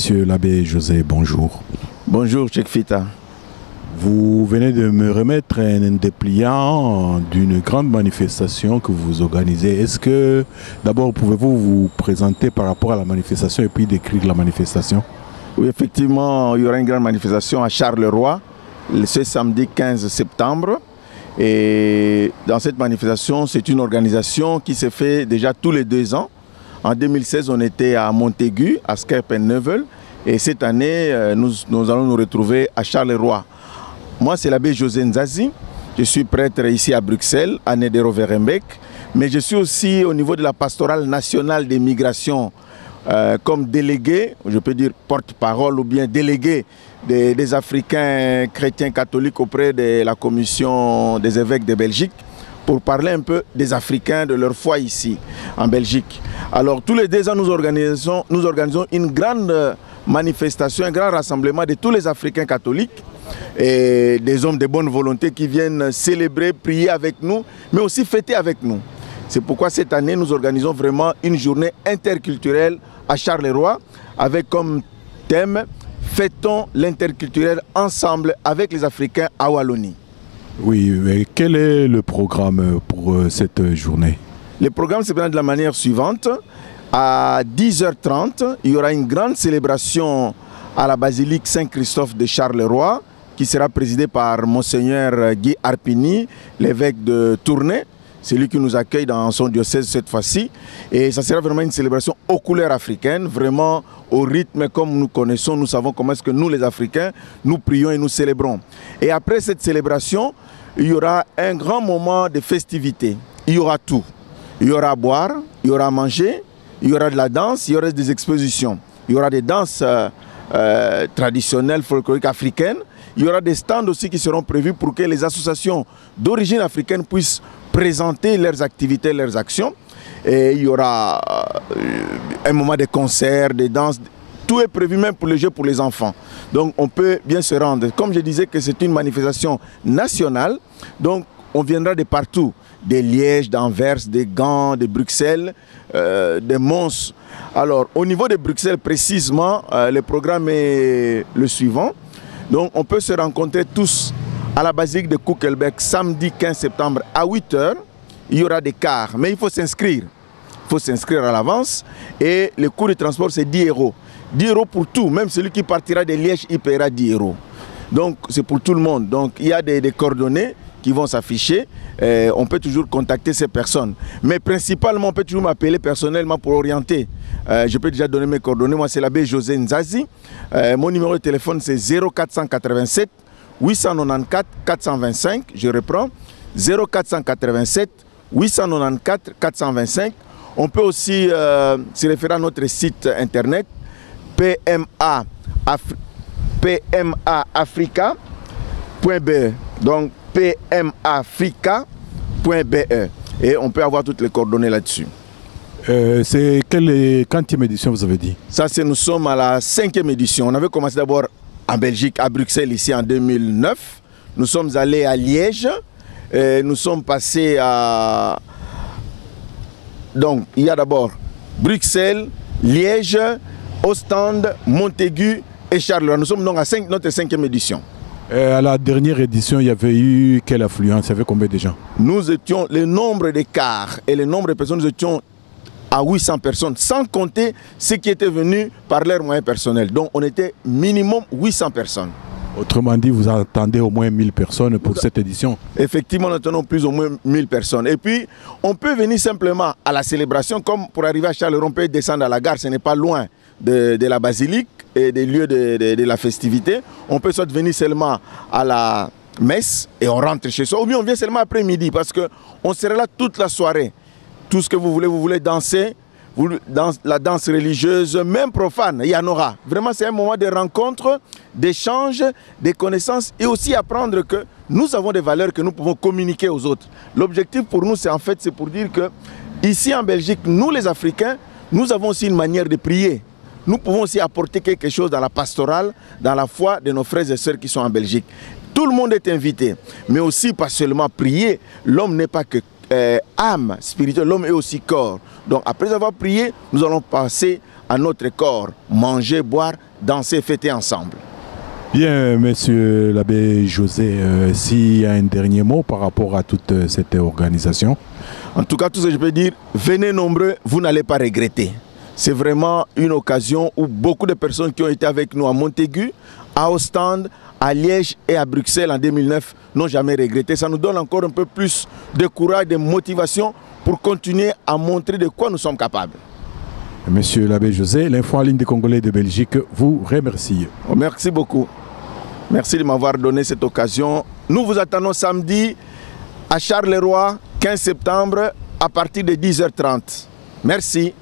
Monsieur l'abbé José, bonjour. Bonjour, Cheikh Fita. Vous venez de me remettre un dépliant d'une grande manifestation que vous organisez. Est-ce que, d'abord, pouvez-vous vous présenter par rapport à la manifestation et puis décrire la manifestation? Oui, effectivement, il y aura une grande manifestation à Charleroi, ce samedi 15 septembre. Et dans cette manifestation, c'est une organisation qui se fait déjà tous les 2 ans. En 2016, on était à Montaigu, à Scherpenheuvel. Et cette année, nous allons nous retrouver à Charleroi. Moi, c'est l'abbé José Nzazi. Je suis prêtre ici à Bruxelles, à Nedero-Verembeek. Mais je suis aussi au niveau de la pastorale nationale des migrations comme délégué, je peux dire porte-parole ou bien délégué des Africains chrétiens catholiques auprès de la commission des évêques de Belgique pour parler un peu des Africains, de leur foi ici en Belgique. Alors tous les 2 ans, nous organisons une grande manifestation, un grand rassemblement de tous les Africains catholiques et des hommes de bonne volonté qui viennent célébrer, prier avec nous, mais aussi fêter avec nous. C'est pourquoi cette année, nous organisons vraiment une journée interculturelle à Charleroi avec comme thème « Fêtons l'interculturel ensemble avec les Africains à Wallonie ». Oui, mais quel est le programme pour cette journée? Le programme se présente de la manière suivante. À 10h30, il y aura une grande célébration à la basilique Saint-Christophe de Charleroi qui sera présidée par Monseigneur Guy Arpini, l'évêque de Tournai. C'est lui qui nous accueille dans son diocèse cette fois-ci. Et ça sera vraiment une célébration aux couleurs africaines, vraiment au rythme comme nous connaissons, nous savons comment est-ce que nous les Africains, nous prions et nous célébrons. Et après cette célébration, il y aura un grand moment de festivité. Il y aura tout. Il y aura à boire, il y aura à manger, il y aura de la danse, il y aura des expositions. Il y aura des danses traditionnelles, folkloriques africaines. Il y aura des stands aussi qui seront prévus pour que les associations d'origine africaine puissent présenter leurs activités, leurs actions. Et il y aura un moment de concert, de danse. Tout est prévu même pour les jeux pour les enfants. Donc on peut bien se rendre. Comme je disais que c'est une manifestation nationale, donc on viendra de partout. De Liège, d'Anvers, de Gand, de Bruxelles, de Mons. Alors au niveau de Bruxelles précisément, le programme est le suivant. Donc on peut se rencontrer tous à la basilique de Koekelberg samedi 15 septembre à 8 h. Il y aura des cars, mais il faut s'inscrire. Il faut s'inscrire à l'avance. Et le coût de transport, c'est 10 €. 10 € pour tout. Même celui qui partira de Liège, il paiera 10 €. Donc c'est pour tout le monde. Donc il y a des coordonnées qui vont s'afficher. On peut toujours contacter ces personnes. Mais principalement, on peut toujours m'appeler personnellement pour orienter. Je peux déjà donner mes coordonnées. Moi, c'est l'abbé José Nzazi. Mon numéro de téléphone, c'est 0487 894 425, je reprends, 0487 894 425. On peut aussi se référer à notre site internet pmaafrica.be, donc pmaafrica.be, et on peut avoir toutes les coordonnées là-dessus. C'est quelle quantième édition vous avez dit? Ça, nous sommes à la 5e édition. On avait commencé d'abord en Belgique, à Bruxelles, ici en 2009. Nous sommes allés à Liège. Nous sommes passés à... Donc, il y a d'abord Bruxelles, Liège, Ostende, Montaigu et Charleroi. Nous sommes donc à notre 5e édition. À la dernière édition, il y avait eu quelle affluence? Il y avait combien de gens? Nous étions, le nombre de cars et le nombre de personnes, nous étions à 800 personnes, sans compter ceux qui étaient venus par leurs moyens personnels. Donc on était minimum 800 personnes. Autrement dit, vous attendez au moins 1000 personnes pour cette édition? Effectivement, nous attendons plus ou moins 1000 personnes. Et puis, on peut venir simplement à la célébration, comme pour arriver à Charleroi, on peut descendre à la gare, ce n'est pas loin de la basilique et des lieux de la festivité. On peut soit venir seulement à la messe et on rentre chez soi, ou bien on vient seulement après-midi, parce qu'on sera là toute la soirée. Tout ce que vous voulez danser, la danse religieuse, même profane, il y en aura. Vraiment, c'est un moment de rencontre, d'échange, de connaissances et aussi apprendre que nous avons des valeurs que nous pouvons communiquer aux autres. L'objectif pour nous, c'est pour dire que ici en Belgique, nous les Africains, nous avons aussi une manière de prier. Nous pouvons aussi apporter quelque chose dans la pastorale, dans la foi de nos frères et sœurs qui sont en Belgique. Tout le monde est invité, mais aussi pas seulement prier. L'homme n'est pas que âme spirituelle, l'homme est aussi corps. Donc après avoir prié, nous allons passer à notre corps. Manger, boire, danser, fêter ensemble. Bien, monsieur l'abbé José, s'il y a un dernier mot par rapport à toute cette organisation. En tout cas, tout ce que je peux dire, venez nombreux, vous n'allez pas regretter. C'est vraiment une occasion où beaucoup de personnes qui ont été avec nous à Montaigu, à Ostende, à Liège et à Bruxelles en 2009 n'ont jamais regretté. Ça nous donne encore un peu plus de courage, de motivation pour continuer à montrer de quoi nous sommes capables. Monsieur l'abbé José, l'Info en ligne des Congolais de Belgique vous remercie. Merci beaucoup. Merci de m'avoir donné cette occasion. Nous vous attendons samedi à Charleroi, 15 septembre, à partir de 10h30. Merci.